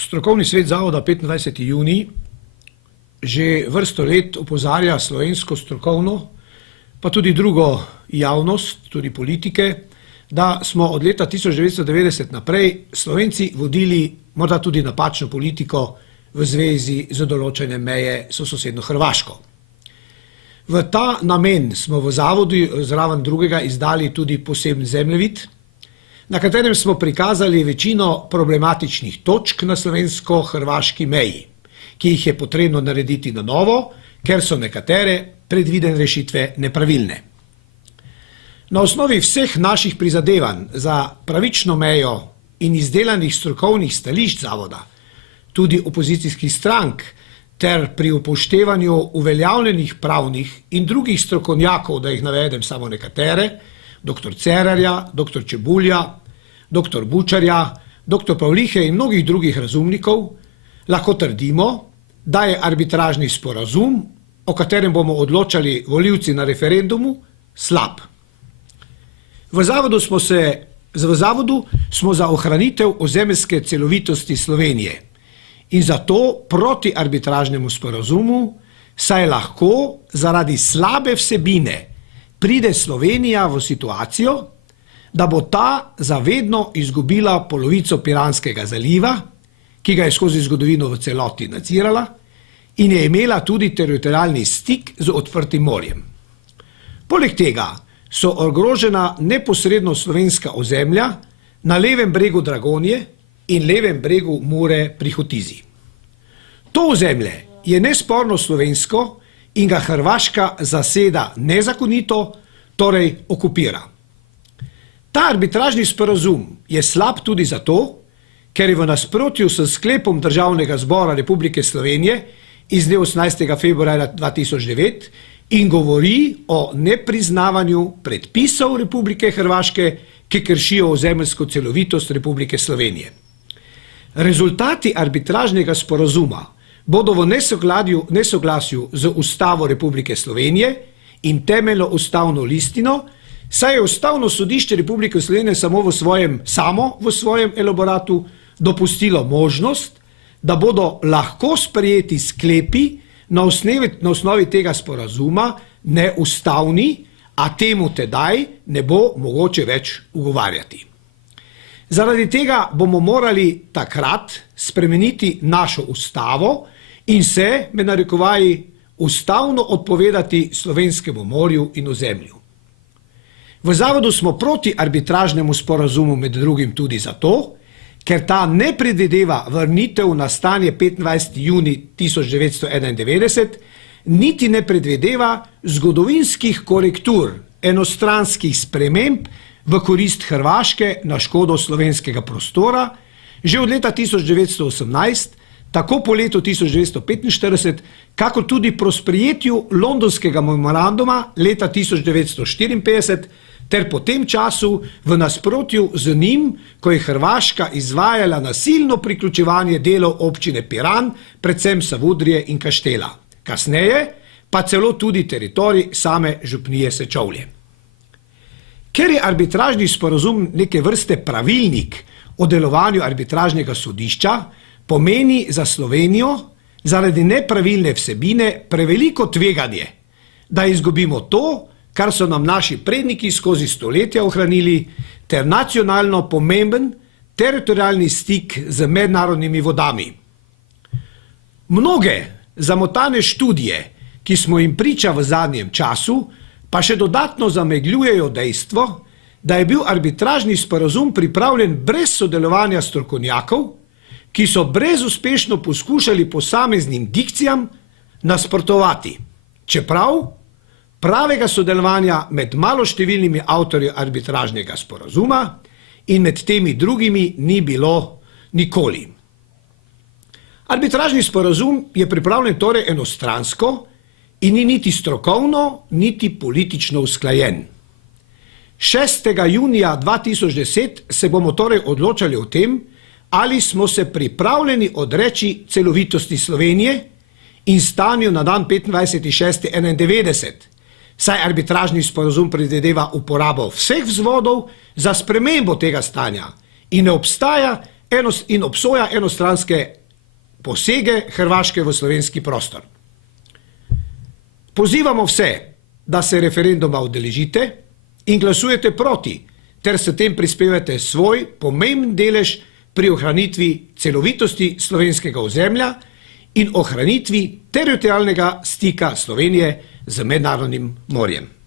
Strokovni svet zavoda 25. junij že vrsto let opozarja slovensko strokovno, pa tudi drugo javnost, tudi politike, da smo od leta 1990 naprej Slovenci vodili morda tudi napačno politiko v zvezi z določenjem meje s sosednjo Hrvaško. V ta namen smo v zavodu zraven drugega izdali tudi poseben zemljevid, na katerem smo prikazali večino problematičnih točk na slovensko-hrvaški meji, ki jih je potrebno narediti na novo, ker so nekatere predvidene rešitve nepravilne. Na osnovi vseh naših prizadevanj za pravično mejo in izdelanih strokovnih stališč zavoda, tudi opozicijskih strank, ter pri upoštevanju uveljavljenih pravnih in drugih strokovnjakov, da jih navedem samo nekatere, dr. Cerarja, dr. Čebulja, dr. Bučarja, dr. Pavlihe in mnogih drugih razumnikov, lahko trdimo, da je arbitražni sporazum, o katerem bomo odločali volivci na referendumu, slab. V zavodu smo za ohranitev ozemeljske celovitosti Slovenije in zato proti arbitražnemu sporazumu, saj lahko zaradi slabe vsebine pride Slovenija v situacijo, da bo ta zavedno izgubila polovico Piranskega zaliva, ki ga je skozi zgodovino v celoti nadzirala in je imela tudi teritorialni stik z odprtim morjem. Poleg tega so ogrožena neposredno slovenska ozemlja na levem bregu Dragonje in levem bregu Mure pri Hotizi. To ozemlje je nesporno slovensko in ga Hrvaška zaseda nezakonito, torej okupira. Ta arbitražni sporazum je slab tudi zato, ker je v nasprotju s sklepom Državnega zbora Republike Slovenije iz dne 18. februarja 2009 in govori o nepriznavanju predpisov Republike Hrvaške, ki kršijo ozemeljsko celovitost Republike Slovenije. Rezultati arbitražnega sporazuma bodo v nesoglasju z Ustavo Republike Slovenije in temeljno ustavno listino, saj je Ustavno sodišče Republike Slovenije samo v svojem elaboratu dopustilo možnost, da bodo lahko sprejeti sklepi na osnovi tega sporazuma neustavni, a temu tedaj ne bo mogoče več ugovarjati. Zaradi tega bomo morali takrat spremeniti našo ustavo in se, med narekovaji, ustavno odpovedati slovenskemu morju in ozemlju. V zavodu smo proti arbitražnemu sporazumu med drugim tudi zato, ker ta ne predvideva vrnitev na stanje 25. junij 1991, niti ne predvideva zgodovinskih korektur enostranskih sprememb v korist Hrvaške na škodo slovenskega prostora, že od leta 1918, tako po letu 1945, kako tudi po sprejetju londonskega memoranduma leta 1954, ter po tem času v nasprotju z njim, ko je Hrvaška izvajala nasilno priključevanje delov občine Piran, predvsem Savudrije in Kaštela. Kasneje pa celo tudi teritorij same župnije Sečovlje. Ker je arbitražni sporazum neke vrste pravilnik o delovanju arbitražnega sodišča, pomeni za Slovenijo zaradi nepravilne vsebine preveliko tveganje, da izgubimo to, kar so nam naši predniki skozi stoletja ohranili, ter nacionalno pomemben teritorialni stik z mednarodnimi vodami. Mnoge zamotane študije, ki smo jim priča v zadnjem času, pa še dodatno zamegljujejo dejstvo, da je bil arbitražni sporazum pripravljen brez sodelovanja strokovnjakov, ki so brezuspešno poskušali posameznim dikcijam nasprotovati, čeprav pravega sodelovanja med maloštevilnimi avtorji arbitražnega sporazuma in med temi drugimi ni bilo nikoli. Arbitražni sporazum je pripravljen torej enostransko in ni niti strokovno, niti politično usklajen. 6. junija 2010 se bomo torej odločali o tem, ali smo se pripravljeni odreči celovitosti Slovenije in stanju na dan 25.6.1991, saj arbitražni sporazum predvideva uporabo vseh vzvodov za spremembo tega stanja in ne obstaja in obsoja enostranske posege Hrvaške v slovenski prostor. Pozivamo vse, da se referenduma udeležite in glasujete proti, ter s tem prispevate svoj pomemben delež pri ohranitvi celovitosti slovenskega ozemlja in ohranitvi teritorialnega stika Slovenije z mednarodnim morjem.